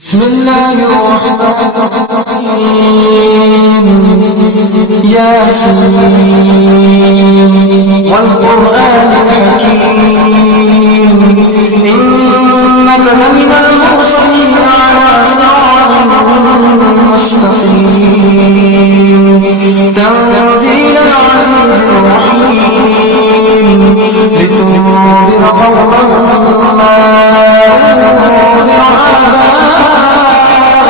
بسم الله الرحمن الرحيم ياسين والقرآن الحكيم إنك لمن المرسلين على صراط مستقيم تنزيل العزيز الرحيم لتنذر قوما ما أنذر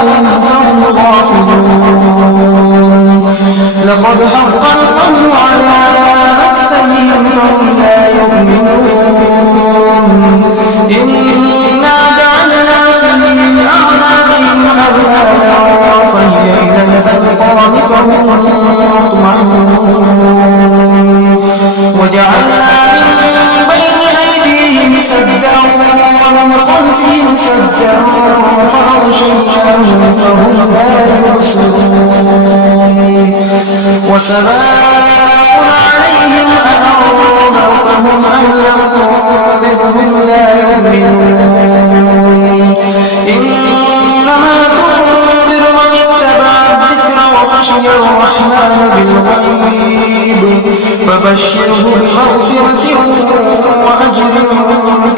آباؤهم فهم غافلون لقد حق القول على أكثرهم فهم لا يؤمنون إنا جعلنا في أعناقهم أغلالا فهي إلى الأذقان فهم مقمحون وجعلنا من بين أيديهم سدا ومن خلفهم سدا فأغشيناهم فهم لا يبصرون وسواء عليهم أأنذرتهم أم لم تنذرهم لا يؤمنون إنما تنذر من اتبع الذكر وخشي الرحمن بالغيب فبشره بمغفرة وأجر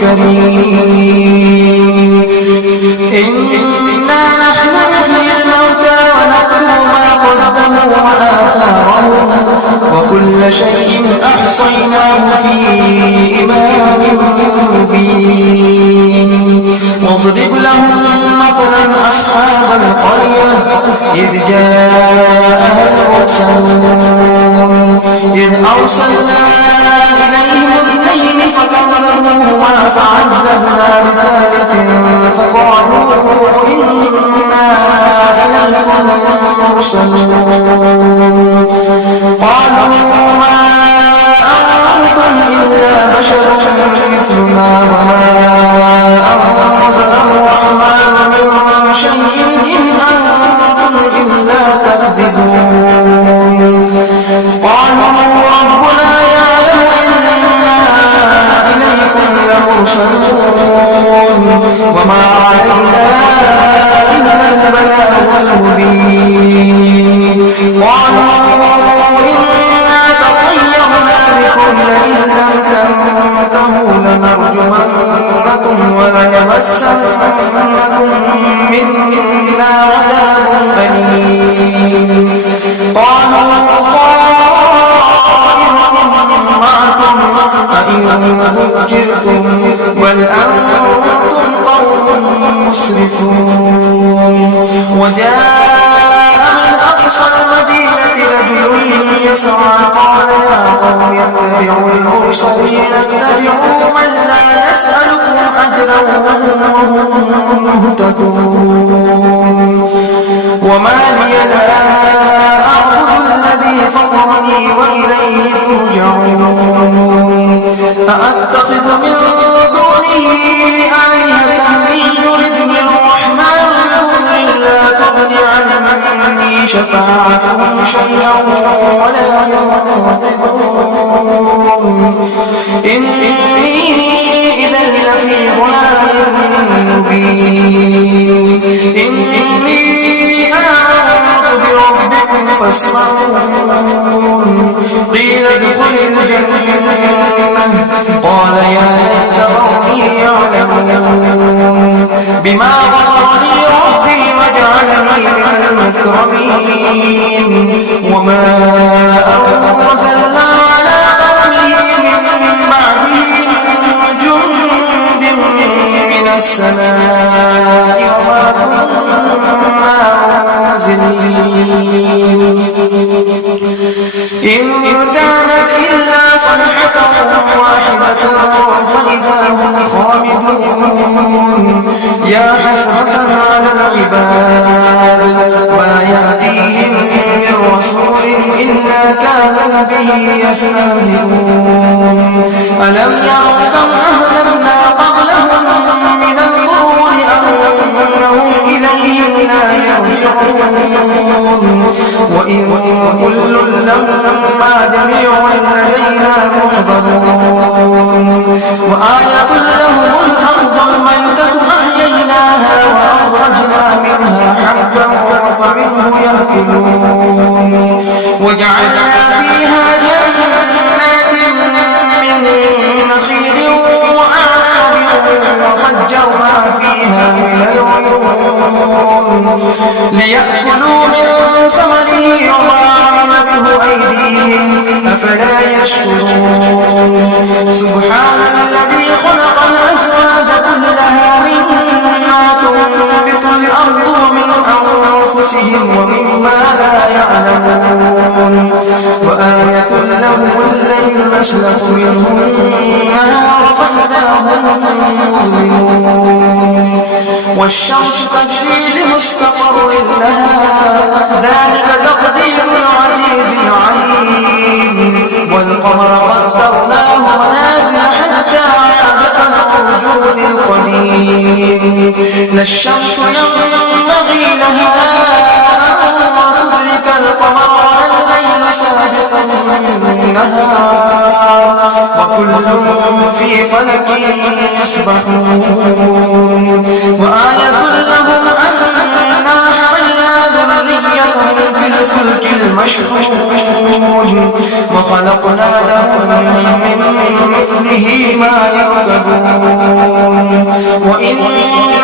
كريم إنا نحن نحيي الموتى ونكتب ما قدموا وآثارهم وكل شيء أحصيناه في إمام مبين واضرب لهم مثلا أصحاب القرية إذ جاءها المرسلون إذ أرسلنا إليهم اثنين فكذبوهما فعززنا بثالث فقالوا إنا إليكم مرسلون قالوا ما أنتم إلا بشر مثلنا وما أنزل الرحمن من شيء إن أنتم إلا تكذبون قالوا ربنا يعلم إنا إليكم لمرسلون وما علينا إلا البلاغ المبين قالوا إنا تطيرنا بكم لئن لم تنتهوا لنرجمنكم وليمسنكم منا عذاب أليم قالوا طائركم معكم أئن ذكرتم بل أنتم قوم مسرفون وجاء من أقصى المدينة رجل يسعى قال يا قوم اتبعوا المرسلين اتبعوا من لا يسألكم أجرا وهم مهتدون وما لي لا أعبد الذي فطرني وإليه ترجعون أأتخذ من دونه آلهة إن يردني الرحمن بضر لا تغن عني شفاعتهم شيئا ولا ينقذون إني إذا لفي ضلال مبين إني آمنت بربكم فاسمعون قيل ادخل الجنة قال يا ليت قومي يعلمون بما غفر لي ربي وجعلني من المكرمين وما أرسلنا على قومه من بعده من جند من السماء وما كنا منزلين إن كانت إلا صيحة واحدة فإذا هم خامدون يا حسرة على العباد ما يأتيهم من رسول إلا كانوا به يستهزئون ألم يروا كم أهلكنا قبلهم من القرون أنهم إليهم لا يرجعون وإن كل لما جميع لدينا محضرون وآية لهم الأرض الميتة أحييناها وأخرجنا الأرض ومن أنفسهم ومما لا يعلمون وآية لهم الليل نسلخ منه النهار فإذا هم مظلمون والشمس تجري لمستقر لها ذلك تقدير العزيز العليم والقمر قدرناه منازل حتى عاد كالعرجون القديم لا الشمس ينبغي لها أن تدرك القمر ولا الليل سابق النهار وكل في فلك يسبحون وآية لهم أنا حملنا ذريتهم في الفلك المشحون وخلقنا لهم من مثله ما يركبون وإن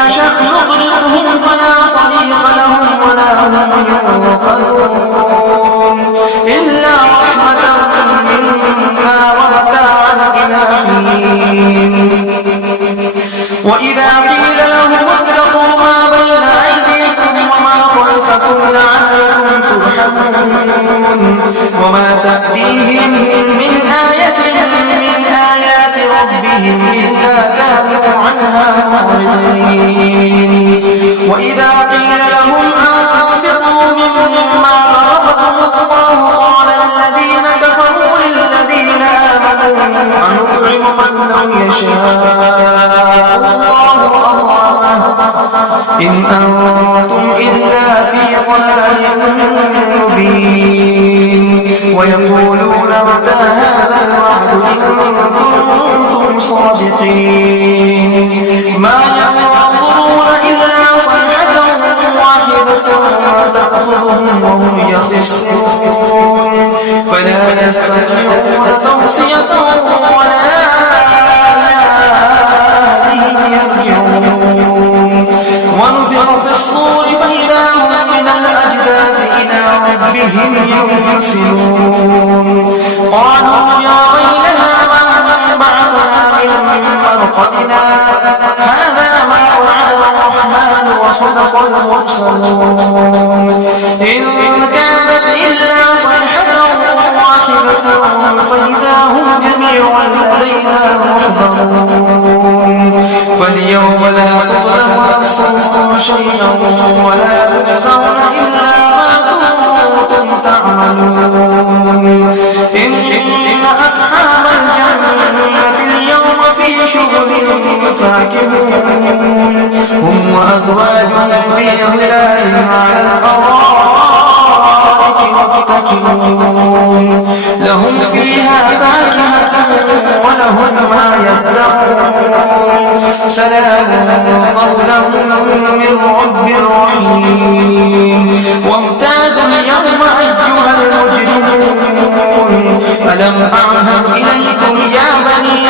نشأ نغرقهم فلا صريخ لهم ولا هم ينقذون إلا رحمة منا ومتاعا إلى حين وإذا قيل لهم اتقوا ما بين أيديكم وما خلفكم لعلكم ترحمون وما تأتيهم من آية من آيات ربهم إلا كانوا عنها معرضين وإذا قيل لهم أنفقوا مما رزقكم الله قال الذين كفروا للذين آمنوا أنطعم من لو يشاء الله أطعمه إن أنتم إلا في ضلال مبين ويقولون متى هذا الوعد إن كنتم صادقين ما ينظرون إلا صيحة واحدة تأخذهم وهم يخصمون فلا يستطيعون توصية ولا أهلهم يرجعون ونفخ في الصور فإذا هم من الأجداث إلى ربهم ينسلون قالوا يا ويلنا من بعثنا من مرقدنا هذا ما وعد الرحمن وصدق المرسلون إن كانت إلا صيحة واحدة فإذا هم جميع لدينا محضرون فاليوم لا تظلم نفس شيئا ولا تجزون إلا ما كنتم تعملون إن أصحاب الجنة اليوم في شغل فاكهون هم وأزواجهم في ظلال على الأرائك متكئون لهم فيها فاكهة ولهم ما يدعون سلام قولا من رب رحيم وامتازوا اليوم أيها المجرمون ألم أعهد إليكم يا بني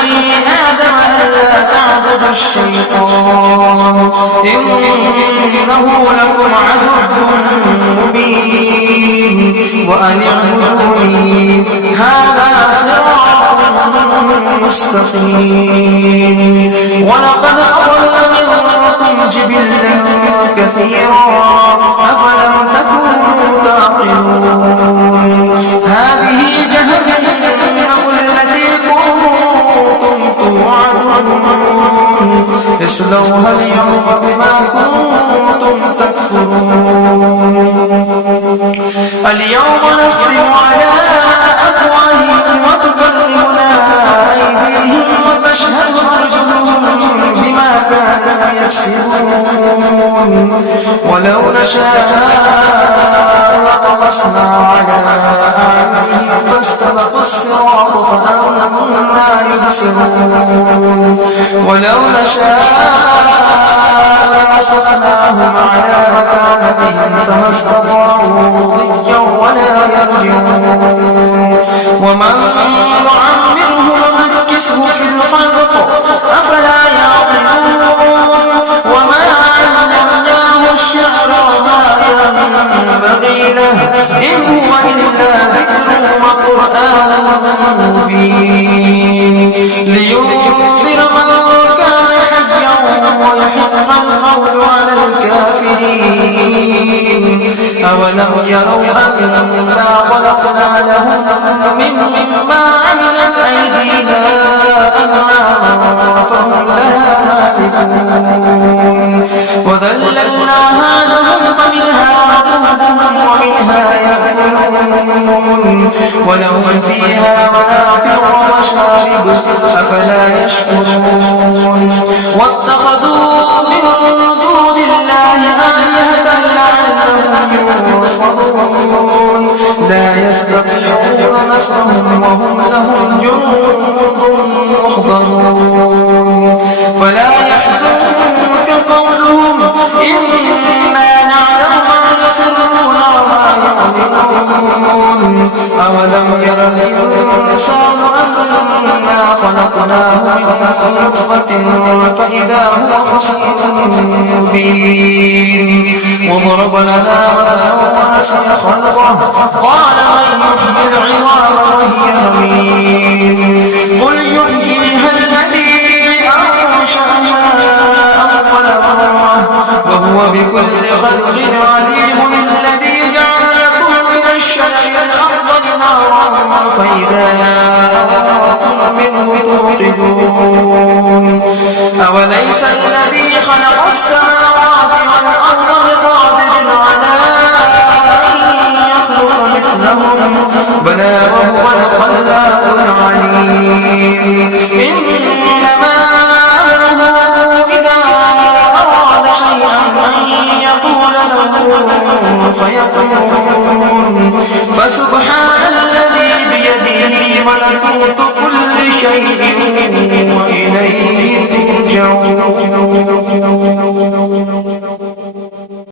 آدم ألا تعبدوا الشيطان إنه لكم عدو مبين وأن اعبدوني هذا صراط مستقيم ولقد أضل منكم جبلا كثيرا أفلم تكونوا تعقلون هذه جهنم التي كنتم توعدون اصلوها اليوم بما كنتم تكفرون اليوم نختم على أفواههم وتكلمنا أيديهم وتشهد أرجلهم بما كانوا يكسبون ولو نشاء لطمسنا على أعينهم فاستبقوا الصراط فأنى يبصرون ولو نشاء لمسخناهم على مكانتهم فما استطاعوا مضيا ولا يرجعون ومن نعمره ننكسه في الخلق أفلا يعقلون وما علمناه الشعر وما ينبغي له إن هو إلا ذكر وقرآن مبين لينذر من كان حيا ويحق القول على الكافرين أولم يروا أنا خلقنا لهم مما عملت أيدينا أنعاما فهم لها مالكون وذللناها لهم فمنها ركوبهم ومنها يأكلون ولهم فيها منافع ومشارب أفلا يشكرون واتخذوا من دون الله آلهة لعلهم ينصرون لا يستطيعون نصرهم وهم لهم جند محضرون فلا يحزنك قولهم إنا نعلم ما يسرون وما يعلنون أولم ير الإنسان أنا خلقناه من نطفة فإذا هو خصيم مبين وضرب لنا مثلا ونسي خلقه قال من يحيي العظام وهي رميم قل يحييها الذي أنشأها أول مرة وهو بكل خلق عليم الذي جعل لكم من الشجر الأخضر نارا فإذا أنتم منه توقدون أوليس الذي خلق السماوات والأرض بقادر على أن يخلق مثلهم بلى وهو الخلاق العليم إنما أمره إذا أراد شيئا أن يقول له فيكون فسبحان الذي بيده ملكوت كل شيء